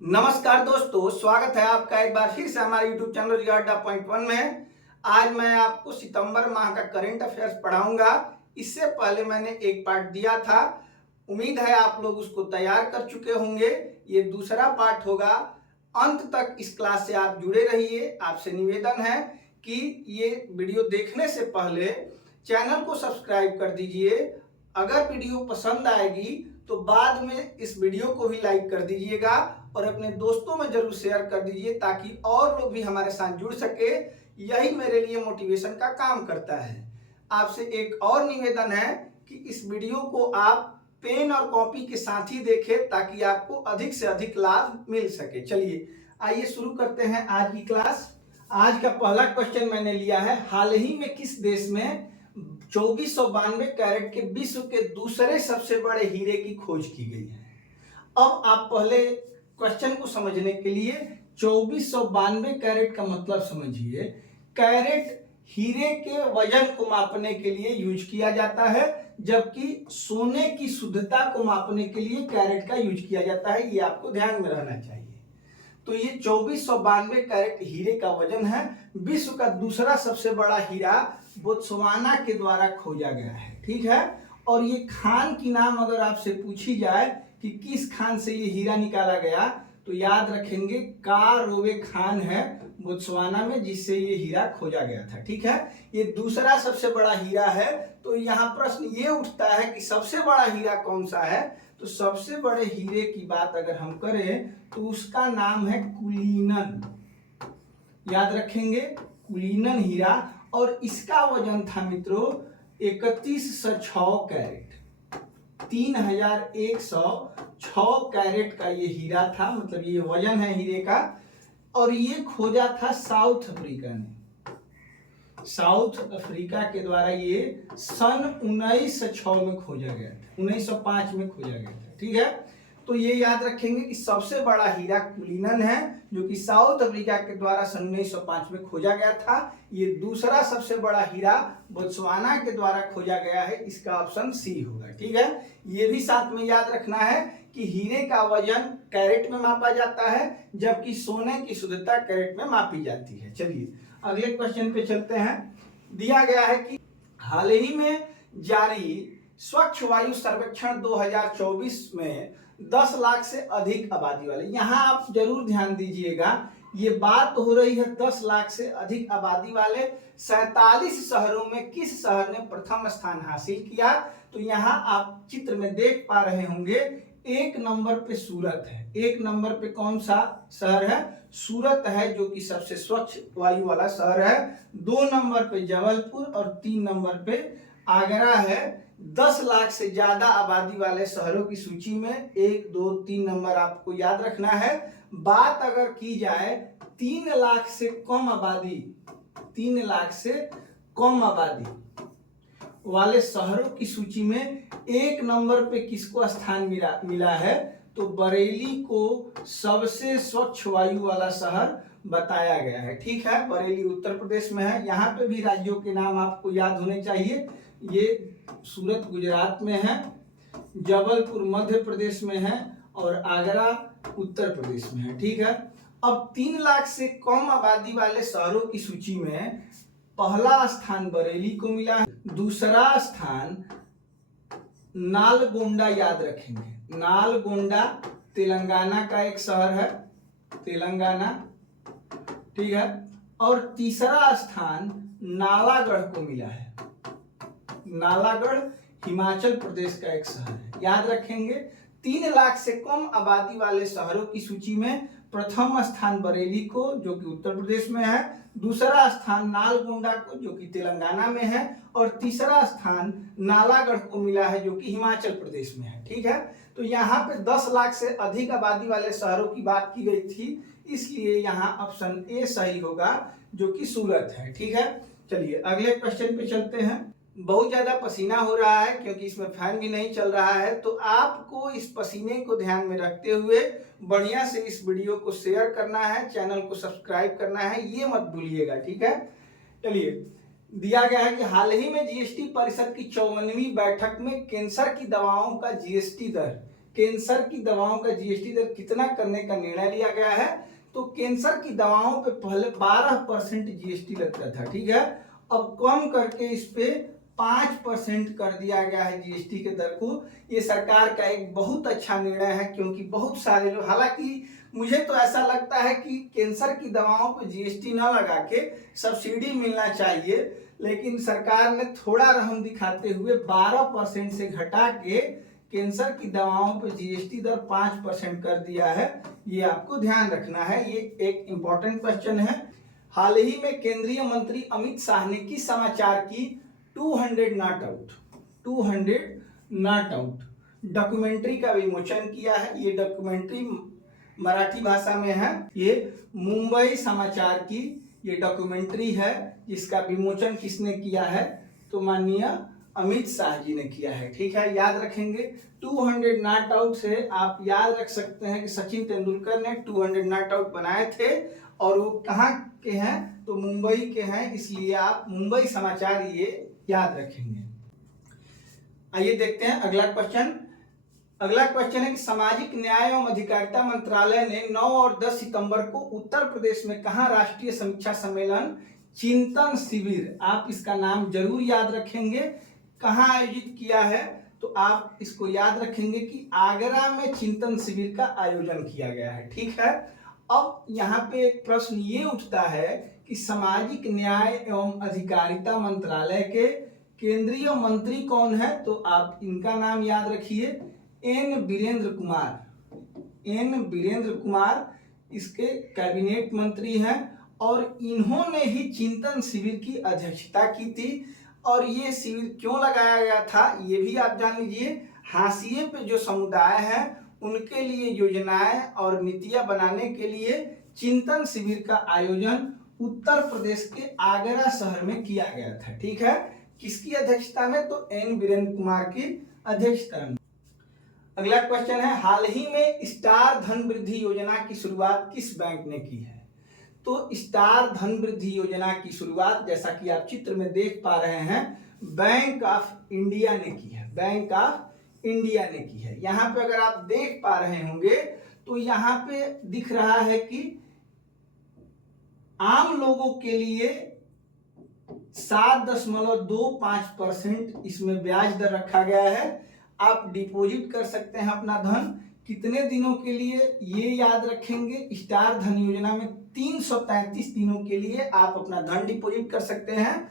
नमस्कार दोस्तों, स्वागत है आपका एक बार फिर से हमारे YouTube चैनल रोजगार.1 में। आज मैं आपको सितंबर माह का करंट अफेयर्स पढ़ाऊंगा। इससे पहले मैंने एक पार्ट दिया था, उम्मीद है आप लोग उसको तैयार कर चुके होंगे। ये दूसरा पार्ट होगा। अंत तक इस क्लास से आप जुड़े रहिए। आपसे निवेदन है कि ये वीडियो देखने से पहले चैनल को सब्सक्राइब कर दीजिए। अगर वीडियो पसंद आएगी तो बाद में इस वीडियो को भी लाइक कर दीजिएगा और अपने दोस्तों में जरूर शेयर कर दीजिए ताकि और लोग भी हमारे साथ जुड़ सके। यही मेरे लिए मोटिवेशन का काम करता है। आपसे एक और निवेदन है कि इस वीडियो को आप पेन और कॉपी के साथ ही देखें ताकि आपको अधिक से अधिक लाभ मिल सके। चलिए आइए शुरू करते हैं आज की क्लास। आज का पहला क्वेश्चन मैंने लिया है, हाल ही में किस देश में 2492 कैरेट के विश्व के दूसरे सबसे बड़े हीरे की खोज की गई है। अब आप पहले क्वेश्चन को समझने के लिए 2492 कैरेट का मतलब समझिए। कैरेट हीरे के वजन को मापने के लिए यूज किया जाता है, जबकि सोने की शुद्धता को मापने के लिए कैरेट का यूज किया जाता है। ये आपको ध्यान में रहना चाहिए। तो ये 2492 कैरेट हीरे का वजन है। विश्व का दूसरा सबसे बड़ा हीरा बोत्सवाना के द्वारा खोजा गया है, ठीक है। और ये खान की नाम अगर आपसे पूछी जाए कि किस खान से ये हीरा निकाला गया, तो याद रखेंगे कारोवे खान है बोत्सवाना में, जिससे ये हीरा खोजा गया था, ठीक है। ये दूसरा सबसे बड़ा हीरा है। तो यहाँ प्रश्न ये उठता है कि सबसे बड़ा हीरा कौन सा है। तो सबसे बड़े हीरे की बात अगर हम करें तो उसका नाम है कुलीनन। याद रखेंगे कुलीनन हीरा। और इसका वजन था मित्रों 3106 कैरेट। 3106 कैरेट का ये हीरा था, मतलब ये वजन है हीरे का। और ये खोजा था साउथ अफ्रीका ने। साउथ अफ्रीका के द्वारा ये सन 1906 में खोजा गया था, 1905 में खोजा गया था, ठीक है। तो ये याद रखेंगे कि सबसे बड़ा हीरा कुलीनन है, जो कि साउथ अफ्रीका के द्वारा सन 1905 में खोजा गया था। ये दूसरा सबसे बड़ा हीरा बोत्सवाना के द्वारा खोजा गया है। इसका ऑप्शन सी होगा, ठीक है। ये भी साथ में याद रखना है कि हीरे का वजन कैरेट में मापा जाता है, जबकि सोने की शुद्धता कैरेट में मापी जाती है। चलिए अगले क्वेश्चन पे चलते हैं। दिया गया है कि हाल ही में जारी स्वच्छ वायु सर्वेक्षण 2024 में 10 लाख से अधिक आबादी वाले, यहां आप जरूर ध्यान दीजिएगा, ये बात हो रही है 10 लाख से अधिक आबादी वाले 47 शहरों में किस शहर ने प्रथम स्थान हासिल किया। तो यहां आप चित्र में देख पा रहे होंगे, एक नंबर पे सूरत है। एक नंबर पे कौन सा शहर है? सूरत है, जो कि सबसे स्वच्छ वायु वाला शहर है। 2 नंबर पे जबलपुर और 3 नंबर पे आगरा है। 10 लाख से ज्यादा आबादी वाले शहरों की सूची में 1, 2, 3 नंबर आपको याद रखना है। बात अगर की जाए 3 लाख से कम आबादी, 3 लाख से कम आबादी वाले शहरों की सूची में 1 नंबर पे किसको स्थान मिला है? तो बरेली को सबसे स्वच्छ वायु वाला शहर बताया गया है, ठीक है। बरेली उत्तर प्रदेश में है। यहाँ पे भी राज्यों के नाम आपको याद होने चाहिए। ये सूरत गुजरात में है, जबलपुर मध्य प्रदेश में है और आगरा उत्तर प्रदेश में है, ठीक है। अब 3 लाख से कम आबादी वाले शहरों की सूची में पहला स्थान बरेली को मिला है। दूसरा स्थान नालगोंडा, याद रखेंगे नालगोंडा तेलंगाना का एक शहर है, तेलंगाना, ठीक है। और तीसरा स्थान नालागढ़ को मिला है। नालागढ़ हिमाचल प्रदेश का एक शहर है, याद रखेंगे। 3 लाख से कम आबादी वाले शहरों की सूची में प्रथम स्थान बरेली को, जो कि उत्तर प्रदेश में है। दूसरा स्थान नालगोंडा को, जो कि तेलंगाना में है। और तीसरा स्थान नालागढ़ को मिला है, जो कि हिमाचल प्रदेश में है, ठीक है। तो यहाँ पे 10 लाख से अधिक आबादी वाले शहरों की बात की गई थी, इसलिए यहाँ ऑप्शन ए सही होगा, जो कि सूरत है, ठीक है। चलिए अगले क्वेश्चन पे चलते हैं। बहुत ज्यादा पसीना हो रहा है क्योंकि इसमें फैन भी नहीं चल रहा है, तो आपको इस पसीने को ध्यान में रखते हुए बढ़िया से इस वीडियो को शेयर करना है, चैनल को सब्सक्राइब करना है, ये मत भूलिएगा, ठीक है। चलिए दिया गया है कि हाल ही में जीएसटी परिषद की 54वीं बैठक में कैंसर की दवाओं का जीएसटी दर कैंसर की दवाओं का जीएसटी दर कितना करने का निर्णय लिया गया है। तो कैंसर की दवाओं पे पहले 12% जीएसटी लगता था, ठीक है, अब कम करके इस पे 5% कर दिया गया है जीएसटी के दर को। ये सरकार का एक बहुत अच्छा निर्णय है, क्योंकि बहुत सारे लोग, हालांकि मुझे तो ऐसा लगता है कि कैंसर की दवाओं पर जीएसटी न लगा के सब्सिडी मिलना चाहिए, लेकिन सरकार ने थोड़ा रहम दिखाते हुए 12% से घटा के कैंसर की दवाओं पर जीएसटी दर 5% कर दिया है। ये आपको ध्यान रखना है, ये एक इंपॉर्टेंट क्वेश्चन है। हाल ही में केंद्रीय मंत्री अमित शाह ने किस समाचार की 200 नॉट आउट डॉक्यूमेंट्री का विमोचन किया है। ये डॉक्यूमेंट्री मराठी भाषा में है। ये मुंबई समाचार की ये डॉक्यूमेंट्री है, जिसका विमोचन किसने किया है, तो माननीय अमित शाह जी ने किया है, ठीक है, याद रखेंगे। 200 नॉट आउट से आप याद रख सकते हैं कि सचिन तेंदुलकर ने 200 नॉट आउट बनाए थे, और वो कहाँ के हैं, तो मुंबई के हैं, इसलिए आप मुंबई समाचार ये याद रखेंगे। आइए देखते हैं अगला क्वेश्चन। अगला क्वेश्चन है कि सामाजिक न्याय एवं अधिकारिता मंत्रालय ने 9 और 10 सितंबर को उत्तर प्रदेश में कहां राष्ट्रीय समीक्षा सम्मेलन चिंतन शिविर, आप इसका नाम जरूर याद रखेंगे, कहां आयोजित किया है, तो आप इसको याद रखेंगे कि आगरा में चिंतन शिविर का आयोजन किया गया है, ठीक है। अब यहाँ पे एक प्रश्न ये उठता है कि सामाजिक न्याय एवं अधिकारिता मंत्रालय के केंद्रीय मंत्री कौन है, तो आप इनका नाम याद रखिए, एन वीरेंद्र कुमार इसके कैबिनेट मंत्री हैं, और इन्होंने ही चिंतन शिविर की अध्यक्षता की थी। और ये शिविर क्यों लगाया गया था, ये भी आप जान लीजिए। हाशिए पे जो समुदाय है उनके लिए योजनाएं और नीतियां बनाने के लिए चिंतन शिविर का आयोजन उत्तर प्रदेश के आगरा शहर में किया गया था, ठीक है। किसकी अध्यक्षता में, तो एन वीरेंद्र कुमार की अध्यक्षता में। अगला क्वेश्चन है, हाल ही में स्टार धन वृद्धि योजना की शुरुआत किस बैंक ने की है, तो स्टार धन वृद्धि योजना की शुरुआत, जैसा कि आप चित्र में देख पा रहे हैं, बैंक ऑफ इंडिया ने की है, बैंक ऑफ इंडिया ने की है। यहाँ पे अगर आप देख पा रहे होंगे तो यहाँ पे दिख रहा है कि आम लोगों के लिए 7.25% इसमें ब्याज दर रखा गया है। आप डिपॉजिट कर सकते हैं अपना धन, कितने दिनों के लिए, ये याद रखेंगे। स्टार धन योजना में 333 दिनों के लिए आप अपना धन डिपॉजिट कर सकते हैं।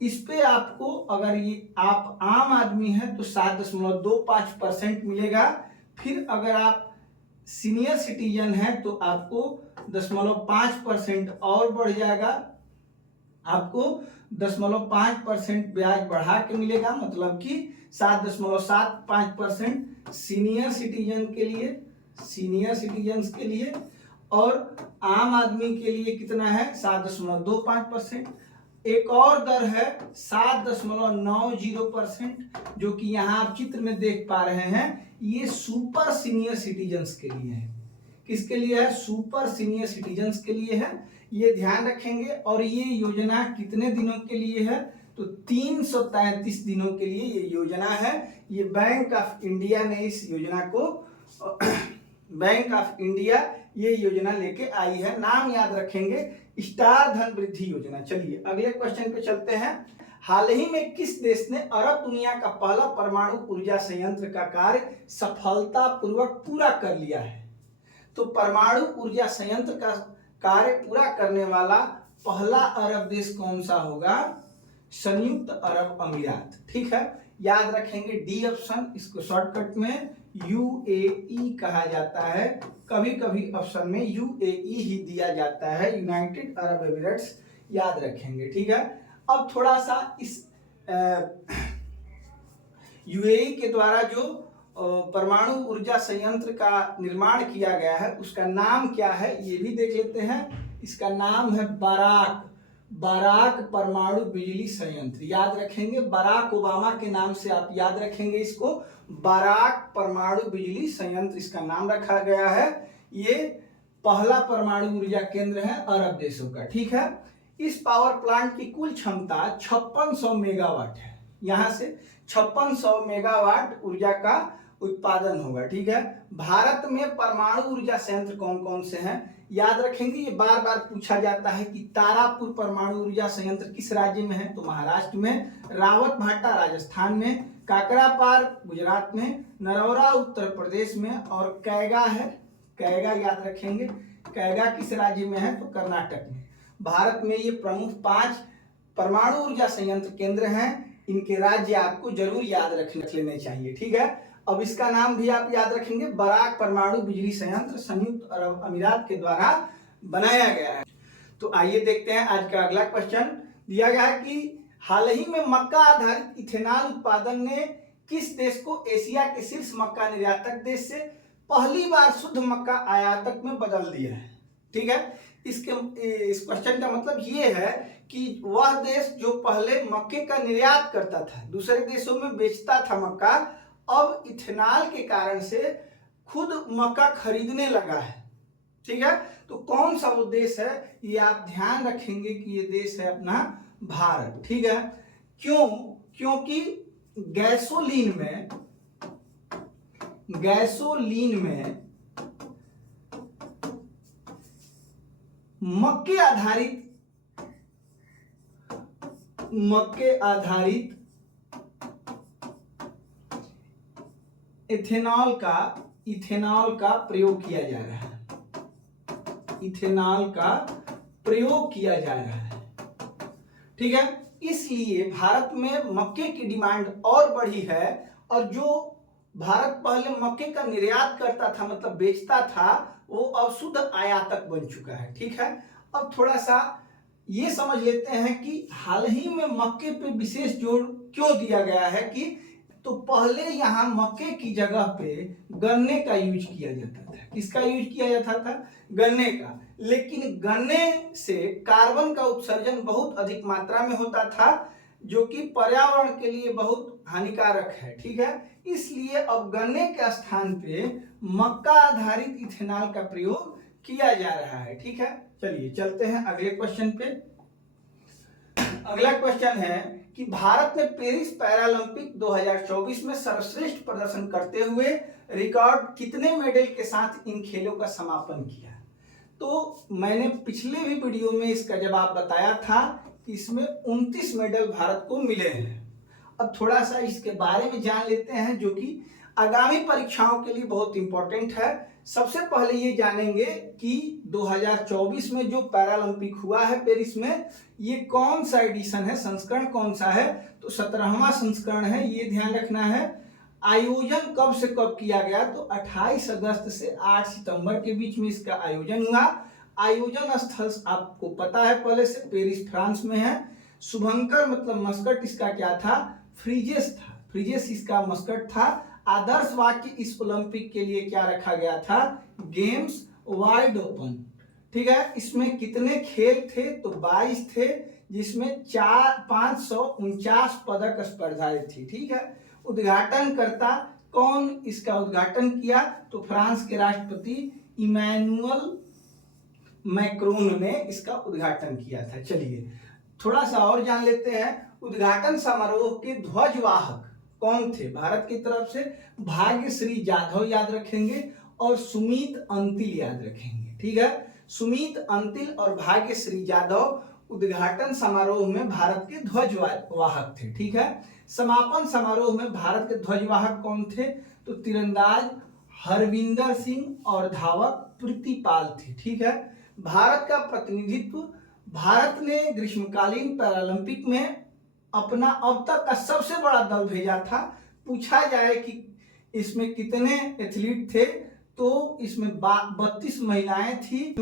इस पे आपको, अगर ये आप आम आदमी हैं तो 7.25% मिलेगा। फिर अगर आप सीनियर सिटीजन हैं तो आपको 0.5% और बढ़ जाएगा, आपको 0.5% ब्याज बढ़ा के मिलेगा, मतलब कि 7.75% सीनियर सिटीजन के लिए, सीनियर सिटीजन्स के लिए, और आम आदमी के लिए कितना है, 7.25%। एक और दर है 7.90%, जो कि यहाँ आप चित्र में देख पा रहे हैं, ये सुपर सीनियर सिटीजन्स के लिए है। किसके लिए है, सुपर सीनियर सिटीजन्स के लिए है, ये ध्यान रखेंगे। और ये योजना कितने दिनों के लिए है, तो 333 दिनों के लिए ये योजना है। ये बैंक ऑफ इंडिया ने इस योजना को बैंक ऑफ इंडिया ये योजना लेके आई है, नाम याद रखेंगे, स्टार धन वृद्धि योजना। चलिए अगले क्वेश्चन पे चलते हैं। हाल ही में किस देश ने अरब दुनिया का पहला परमाणु ऊर्जा संयंत्र का कार्य सफलतापूर्वक पूरा कर लिया है, तो परमाणु ऊर्जा संयंत्र का कार्य पूरा करने वाला पहला अरब देश कौन सा होगा, संयुक्त अरब अमीरात, ठीक है, याद रखेंगे डी ऑप्शन, इसको शॉर्टकट में यूएई कहा जाता है, कभी कभी ऑप्शन में यूएई ही दिया जाता है, यूनाइटेड अरब एमिरेट्स, याद रखेंगे, ठीक है। अब थोड़ा सा इस यूएई के द्वारा जो परमाणु ऊर्जा संयंत्र का निर्माण किया गया है उसका नाम क्या है, ये भी देख लेते हैं। इसका नाम है बाराक परमाणु बिजली संयंत्र, याद रखेंगे, बराक ओबामा के नाम से आप याद रखेंगे इसको, बाराक परमाणु बिजली संयंत्र इसका नाम रखा गया है। ये पहला परमाणु ऊर्जा केंद्र है अरब देशों का, ठीक है। इस पावर प्लांट की कुल क्षमता 5600 मेगावाट है, यहाँ से 5600 मेगावाट ऊर्जा का उत्पादन होगा। ठीक है, भारत में परमाणु ऊर्जा संयंत्र कौन कौन से हैं, याद रखेंगे, ये बार बार पूछा जाता है कि तारापुर परमाणु ऊर्जा संयंत्र किस राज्य में है, तो महाराष्ट्र में, रावतभाटा राजस्थान में, काकरापार गुजरात में, नरौरा उत्तर प्रदेश में, और कैगा है, कैगा याद रखेंगे, कैगा किस राज्य में है, तो कर्नाटक में। भारत में ये प्रमुख 5 परमाणु ऊर्जा संयंत्र केंद्र हैं, इनके राज्य आपको जरूर याद रख लेने चाहिए। ठीक है, अब इसका नाम भी आप याद रखेंगे, बराक परमाणु बिजली संयंत्र संयुक्त अरब अमीरात के द्वारा बनाया गया है। तो आइए देखते हैं आज का अगला क्वेश्चन। दिया गया है कि हाल ही में मक्का आधारित इथेनॉल उत्पादन ने किस देश को एशिया के शीर्ष मक्का निर्यातक देश से पहली बार शुद्ध मक्का आयातक में बदल दिया है। ठीक है, इस क्वेश्चन का मतलब ये है कि वह देश जो पहले मक्के का निर्यात करता था, दूसरे देशों में बेचता था मक्का, अब इथेनॉल के कारण से खुद मक्का खरीदने लगा है। ठीक है, तो कौन सा वो देश है, ये आप ध्यान रखेंगे कि ये देश है अपना भारत। ठीक है, क्यों, क्योंकि गैसोलीन में मक्के आधारित इथेनॉल का प्रयोग किया जा रहा है, इथेनॉल का प्रयोग किया जा रहा है। ठीक है, इसलिए भारत में मक्के की डिमांड और बढ़ी है, और जो भारत पहले मक्के का निर्यात करता था, मतलब बेचता था, वो अब शुद्ध आयातक बन चुका है। ठीक है, अब थोड़ा सा ये समझ लेते हैं कि हाल ही में मक्के पे विशेष जोर क्यों दिया गया है। कि तो पहले यहाँ मक्के की जगह पे गन्ने का यूज किया जाता था। किसका यूज किया जाता था, गन्ने का। लेकिन गन्ने से कार्बन का उत्सर्जन बहुत अधिक मात्रा में होता था, जो कि पर्यावरण के लिए बहुत हानिकारक है। ठीक है, इसलिए अब गन्ने के स्थान पे मक्का आधारित इथेनॉल का प्रयोग किया जा रहा है। ठीक है, चलिए चलते हैं अगले क्वेश्चन पे। अगला क्वेश्चन है कि भारत ने पेरिस पैरालंपिक 2024 में सर्वश्रेष्ठ प्रदर्शन करते हुए रिकॉर्ड कितने मेडल के साथ इन खेलों का समापन किया। तो मैंने पिछले भी वीडियो में इसका जवाब बताया था कि इसमें 29 मेडल भारत को मिले हैं। अब थोड़ा सा इसके बारे में जान लेते हैं, जो कि आगामी परीक्षाओं के लिए बहुत इंपॉर्टेंट है। सबसे पहले ये जानेंगे कि 2024 में जो पैरालंपिक हुआ है पेरिस में, ये कौन सा एडिशन है, संस्करण कौन सा है, तो 17वां संस्करण है, ये ध्यान रखना है। आयोजन कब से कब किया गया, तो 28 अगस्त से 8 सितंबर के बीच में इसका आयोजन हुआ। आयोजन स्थल आपको पता है पहले से, पेरिस फ्रांस में है। शुभंकर मतलब मस्कट इसका क्या था, फ्रीजेस था, फ्रीजेस इसका मस्कट था। आदर्श वाक्य इस ओलंपिक के लिए क्या रखा गया था, गेम्स वाइड ओपन। ठीक है, इसमें कितने खेल थे, तो 22 थे, जिसमें 549 पदक स्पर्धाएं थी। ठीक है, उद्घाटनकर्ता कौन इसका उद्घाटन किया, तो फ्रांस के राष्ट्रपति इमैनुअल मैक्रोन ने इसका उद्घाटन किया था। चलिए थोड़ा सा और जान लेते हैं। उद्घाटन समारोह के ध्वजवाहक कौन थे, भारत की तरफ से भाग्यश्री जाधव याद रखेंगे, और सुमित अंतिल याद रखेंगे। ठीक है, सुमित अंतिल और भाग्यश्री जाधव उद्घाटन समारोह में भारत के ध्वजवाहक थे। ठीक है, समापन समारोह में भारत के ध्वजवाहक कौन थे, तो तीरंदाज हरविंदर सिंह और धावक प्रीतिपाल थे। ठीक है, भारत का प्रतिनिधित्व, भारत ने ग्रीष्मकालीन पैरालंपिक में अपना अब तक का सबसे बड़ा दल भेजा था। पूछा जाए कि इसमें कितने एथलीट थे, तो इसमें 32 महिलाएं थी।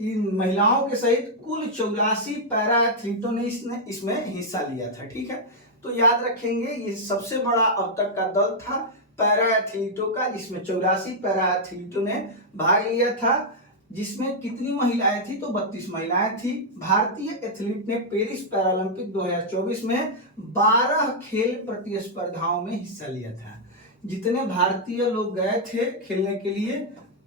इन महिलाओं के सहित कुल 84 पैरा एथलीटों ने इसमें हिस्सा लिया था। ठीक है, तो याद रखेंगे ये सबसे बड़ा अब तक का दल था पैरा एथलीटों का, जिसमें 84 पैरा एथलीटों ने भाग लिया था। जिसमें कितनी महिलाएं थी, तो 32 महिलाएं थी। भारतीय एथलीट ने पेरिस पैरालंपिक 2024 में 12 खेल प्रतिस्पर्धाओं में हिस्सा लिया था। जितने भारतीय लोग गए थे खेलने के लिए,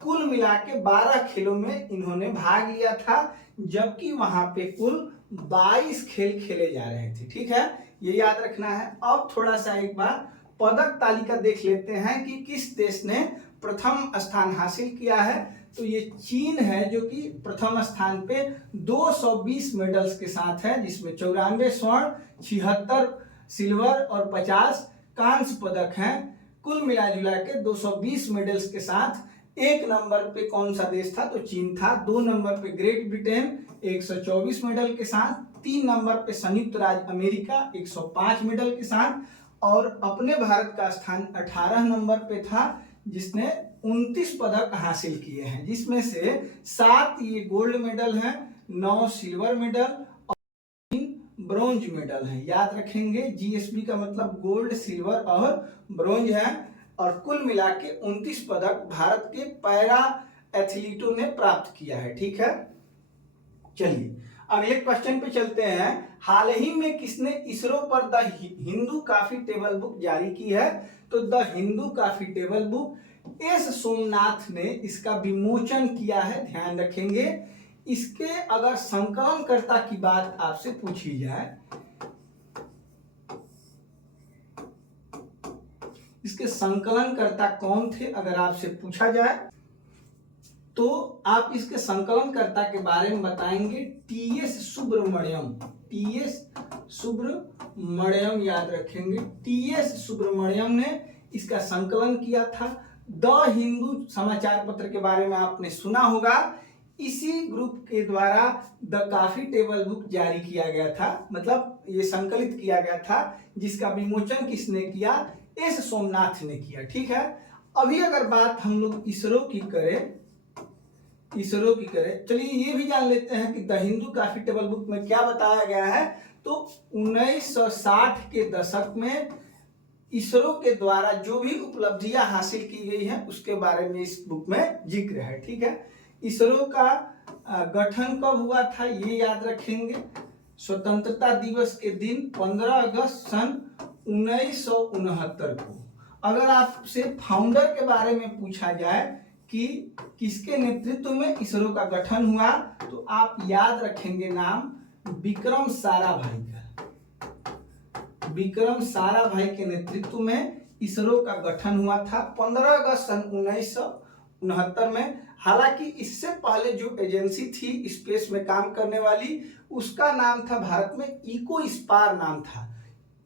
कुल मिला के 12 खेलों में इन्होंने भाग लिया था, जबकि वहां पे कुल 22 खेल खेले जा रहे थे। ठीक है, ये याद रखना है। अब थोड़ा सा एक बार पदक तालिका देख लेते हैं कि किस देश ने प्रथम स्थान हासिल किया है। तो ये चीन है जो कि प्रथम स्थान पे 220 मेडल्स के साथ है, जिसमें 94 स्वर्ण, 76 सिल्वर और 50 कांस्य पदक हैं। कुल मिला जुला के 220 मेडल्स के साथ एक नंबर पे कौन सा देश था? तो चीन था। 2 नंबर पे ग्रेट ब्रिटेन 124 मेडल के साथ, 3 नंबर पे संयुक्त राज्य अमेरिका 105 मेडल के साथ, और अपने भारत का स्थान 18 नंबर पे था जिसने 29 पदक हासिल किए हैं, जिसमें से 7 ये गोल्ड मेडल हैं, 9 सिल्वर मेडल और 3 ब्रोंज मेडल हैं। याद रखेंगे जीएसबी का मतलब गोल्ड, सिल्वर और ब्रोंज है। और कुल मिला के 29 पदक भारत के पैरा एथलीटों ने प्राप्त किया है। ठीक है, चलिए अगले क्वेश्चन पे चलते हैं। हाल ही में किसने इसरो पर the Hindu coffee table book जारी की है? तो the Hindu coffee table book S Somnath ने इसका विमोचन किया है। ध्यान रखेंगे, इसके अगर संकलनकर्ता की बात आपसे पूछी जाए, इसके संकलनकर्ता कौन थे अगर आपसे पूछा जाए, तो आप इसके संकलनकर्ता के बारे में बताएंगे टीएस सुब्रमण्यम। टीएस सुब्रमण्यम याद रखेंगे, टीएस सुब्रमण्यम ने इसका संकलन किया था। द हिंदू समाचार पत्र के बारे में आपने सुना होगा, इसी ग्रुप के द्वारा द कॉफी टेबल बुक जारी किया गया था, मतलब ये संकलित किया गया था, जिसका विमोचन किसने किया? एस सोमनाथ ने किया। ठीक है, अभी अगर बात हम लोग इसरो की करें, चलिए ये भी जान लेते हैं कि the Hindu coffee table book में क्या बताया गया है। तो 1960 के दशक में इसरो के द्वारा जो भी उपलब्धियां हासिल की गई हैं उसके बारे में इस बुक में जिक्र है। ठीक है, इसरो का गठन कब हुआ था ये याद रखेंगे, स्वतंत्रता दिवस के दिन 15 अगस्त सन 1969 को। अगर आपसे फाउंडर के बारे में पूछा जाए कि किसके नेतृत्व में इसरो का गठन हुआ, तो आप याद रखेंगे नाम विक्रम साराभाई का। विक्रम साराभाई के नेतृत्व में इसरो का गठन हुआ था 15 अगस्त सन 1969 में। हालांकि इससे पहले जो एजेंसी थी स्पेस में काम करने वाली, उसका नाम था भारत में इको स्पार नाम था।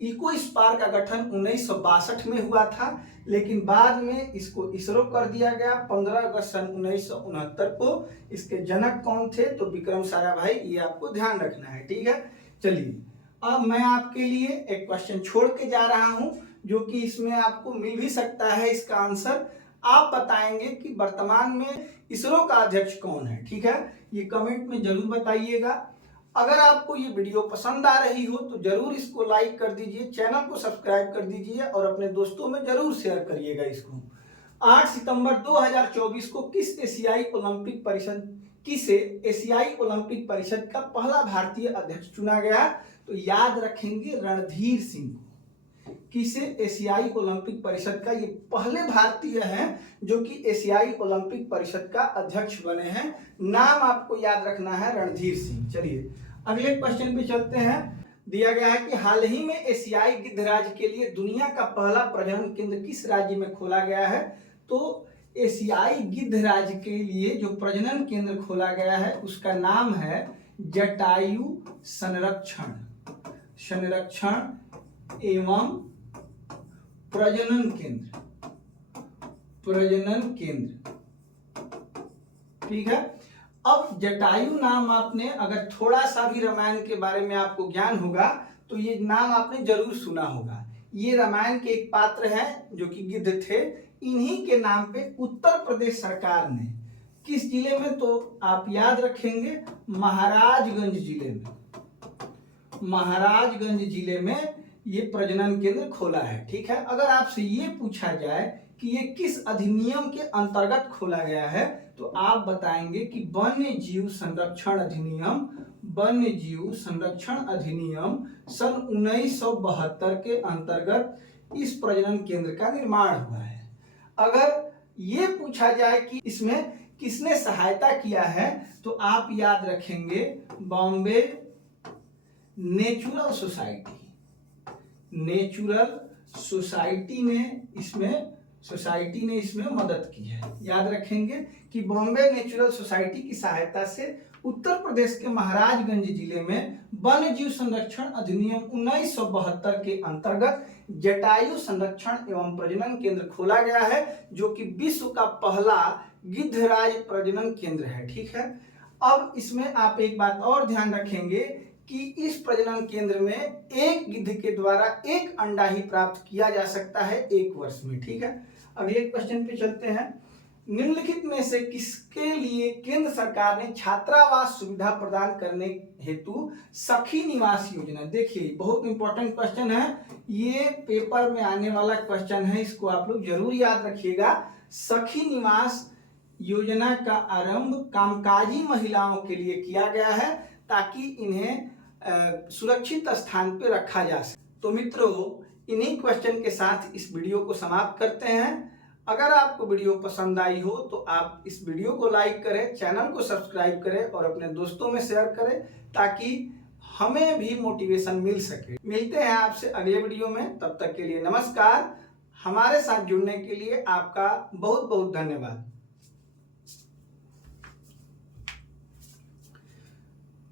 इको स्पार का गठन 1962 में हुआ था, लेकिन बाद में इसको इसरो कर दिया गया 15 अगस्त सन 1969 को। इसके जनक कौन थे? तो विक्रम साराभाई, ये आपको ध्यान रखना है। ठीक है, चलिए अब मैं आपके लिए एक क्वेश्चन छोड़ के जा रहा हूं, जो कि इसमें आपको मिल भी सकता है इसका आंसर। आप बताएंगे कि वर्तमान में इसरो का अध्यक्ष कौन है। ठीक है, ये कमेंट में जरूर बताइएगा। अगर आपको ये वीडियो पसंद आ रही हो तो जरूर इसको लाइक कर दीजिए, चैनल को सब्सक्राइब कर दीजिए और अपने दोस्तों में जरूर शेयर करिएगा इसको। 8 सितंबर 2024 को किसे एशियाई ओलंपिक परिषद का पहला भारतीय अध्यक्ष चुना गया? तो याद रखेंगे रणधीर सिंह को। किसे एशियाई ओलंपिक परिषद का ये पहले भारतीय हैं जो कि एशियाई ओलंपिक परिषद का अध्यक्ष बने हैं। नाम आपको याद रखना है रणधीर सिंह। चलिए अगले क्वेश्चन पे चलते हैं। दिया गया है कि हाल ही में एशियाई गिद्धराज के लिए दुनिया का पहला प्रजनन केंद्र किस राज्य में खोला गया है? तो एशियाई गिद्धराज के लिए जो प्रजनन केंद्र खोला गया है उसका नाम है जटायु संरक्षण एवं प्रजनन केंद्र। ठीक है, अब जटायु नाम आपने अगर थोड़ा सा भी रामायण के बारे में आपको ज्ञान होगा तो ये नाम आपने जरूर सुना होगा। ये रामायण के एक पात्र हैं जो कि गिद्ध थे। इन्हीं के नाम पे उत्तर प्रदेश सरकार ने किस जिले में, तो आप याद रखेंगे महाराजगंज जिले में ये प्रजनन केंद्र खोला है। ठीक है, अगर आपसे ये पूछा जाए कि ये किस अधिनियम के अंतर्गत खोला गया है, तो आप बताएंगे कि वन्य जीव संरक्षण अधिनियम सन 1972 के अंतर्गत इस प्रजनन केंद्र का निर्माण हुआ है। अगर ये पूछा जाए कि इसमें किसने सहायता किया है, तो आप याद रखेंगे बॉम्बे नेचुरल सोसाइटी ने इसमें मदद की है। याद रखेंगे कि बॉम्बे नेचुरल सोसाइटी की सहायता से उत्तर प्रदेश के महाराजगंज जिले में वन्य जीव संरक्षण अधिनियम 1972 के अंतर्गत जटायु संरक्षण एवं प्रजनन केंद्र खोला गया है, जो कि विश्व का पहला गिद्धराज प्रजनन केंद्र है। ठीक है, अब इसमें आप एक बात और ध्यान रखेंगे कि इस प्रजनन केंद्र में एक गिद्ध के द्वारा एक अंडा ही प्राप्त किया जा सकता है 1 वर्ष में। ठीक है, अगले क्वेश्चन पे चलते हैं। निम्नलिखित में से किसके लिए केंद्र सरकार ने छात्रावास सुविधा प्रदान करने हेतु सखी निवास योजना? देखिए बहुत इंपॉर्टेंट क्वेश्चन है, ये पेपर में आने वाला क्वेश्चन है, इसको आप लोग जरूर याद रखिएगा। सखी निवास योजना का आरंभ कामकाजी महिलाओं के लिए किया गया है ताकि इन्हें सुरक्षित स्थान पर रखा जा सके। तो मित्रों, इन्हीं क्वेश्चन के साथ इस वीडियो को समाप्त करते हैं। अगर आपको वीडियो पसंद आई हो तो आप इस वीडियो को लाइक करें, चैनल को सब्सक्राइब करें और अपने दोस्तों में शेयर करें ताकि हमें भी मोटिवेशन मिल सके। मिलते हैं आपसे अगले वीडियो में, तब तक के लिए नमस्कार। हमारे साथ जुड़ने के लिए आपका बहुत बहुत धन्यवाद।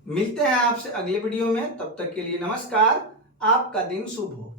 मिलते हैं आपसे अगले वीडियो में, तब तक के लिए नमस्कार। आपका दिन शुभ हो।